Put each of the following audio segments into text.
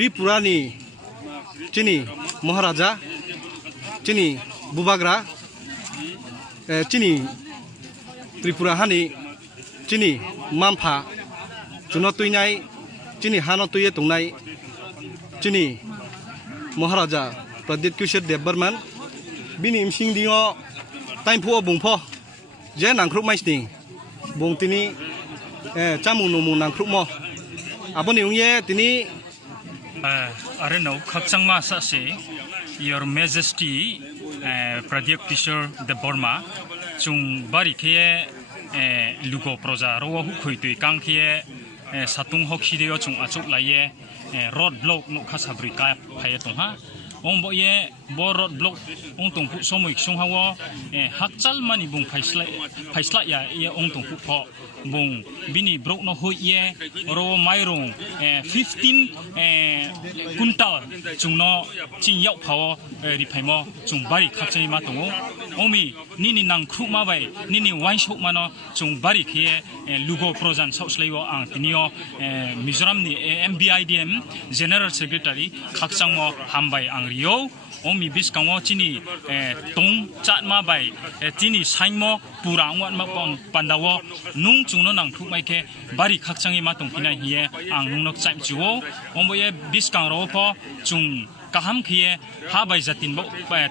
त्रिपुरानि चिनी महाराजा चिनी बुबाग्रा चिनी त्रिपुरा हानि चिनी मामफा जुनो तुइनाय चिनी हानो तुये तुंनाय चिनी महाराजा प्रदीप किशोर देव बर्मन बिनि इमसिं दिङो टाइमफो बुंफो जे नांख्रुब माइसनि बुंतिनि चामु नमु नांख्रुबमो आबनि उंये तिनि Areno Khakchangma Sase, Your Majesty Pradeep Kishore de Burma, Chung Barike Lugo Proza, Roa Hukuitui, Kankie, Satung Hokideo, Chung Achuk Laye, Road Block no Casabrica, Payetonha, Omboye, Borod Block, Ontung Somo Xonghawa, Hakchal Mani Bung Paislaya, Ontung Pupo. Bung bini brok no hoye ro mairong 15 kuntal chungno chin yaw phaw ri phaimo chung bari khapchai ma tongo omi nini nang khru ma bai nini wain shok mano chung bari khe lugo projan sauslaiwo ang tinio Mizoram ni MBIDM General Secretary khakchangmo hambai ang rio omi biskangwo chini tong chatma bai tini saingmo purang wat ma pandawo nung chungno nang thuk mai ke bari khakchangi ma tongkina hiye ang nungnok chaim chuo omboye biskang ro pho chung kaham khiye ha bai jatin bo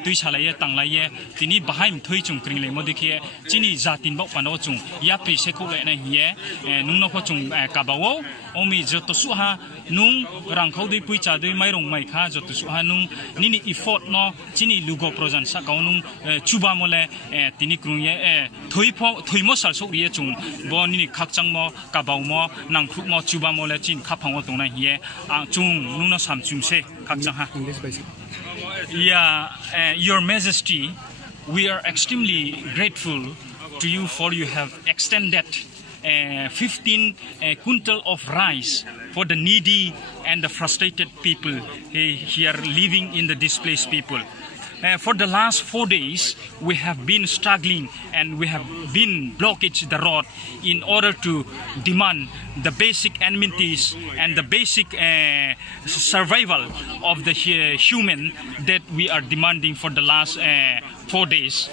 tui salaye tanglaye tini bahaim thui chung kringle modikhe chini jatin bo pano chung ya pi sekhu le na hiye nungno pho chung kabawo omi joto suha nung rangkhau dei pui cha dei mairong mai kha joto suha nung nini effort no chini lugo projan sa kaunung chuba mole tini krungye thoi mo sal sok riye chung bo nini khakchang mo kabaw mo nangkhuk mo chuba mole chin khaphango tongna hiye chung nungno samchum se khakchang ha Yeah, Your Majesty, we are extremely grateful to you for you have extended 15 quintal of rice for the needy and the frustrated people here living in the displaced people. For the last 4 days, we have been struggling and we have been blockage the road in order to demand the basic amenities and the basic survival of the human that we are demanding for the last 4 days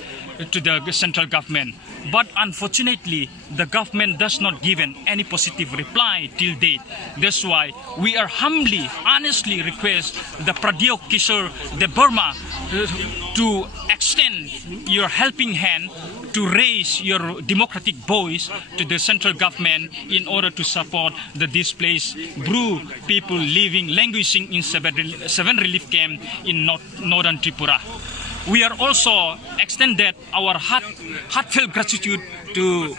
to the central government. But unfortunately, the government does not give any positive reply till date. That's why we are humbly, honestly request the Pradeep Kishore de Burma to extend your helping hand to raise your democratic voice to the central government in order to support the displaced Bru people living, languishing in seven relief camp in northern Tripura. We are also extended our heartfelt gratitude to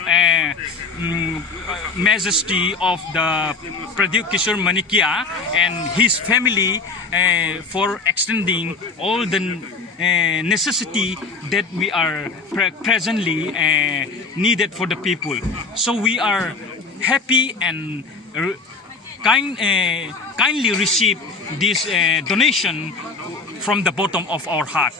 Majesty of the Pradeep Kishore Manikia and his family for extending all the necessity that we are presently needed for the people. So we are happy and kindly receive this donation from the bottom of our heart.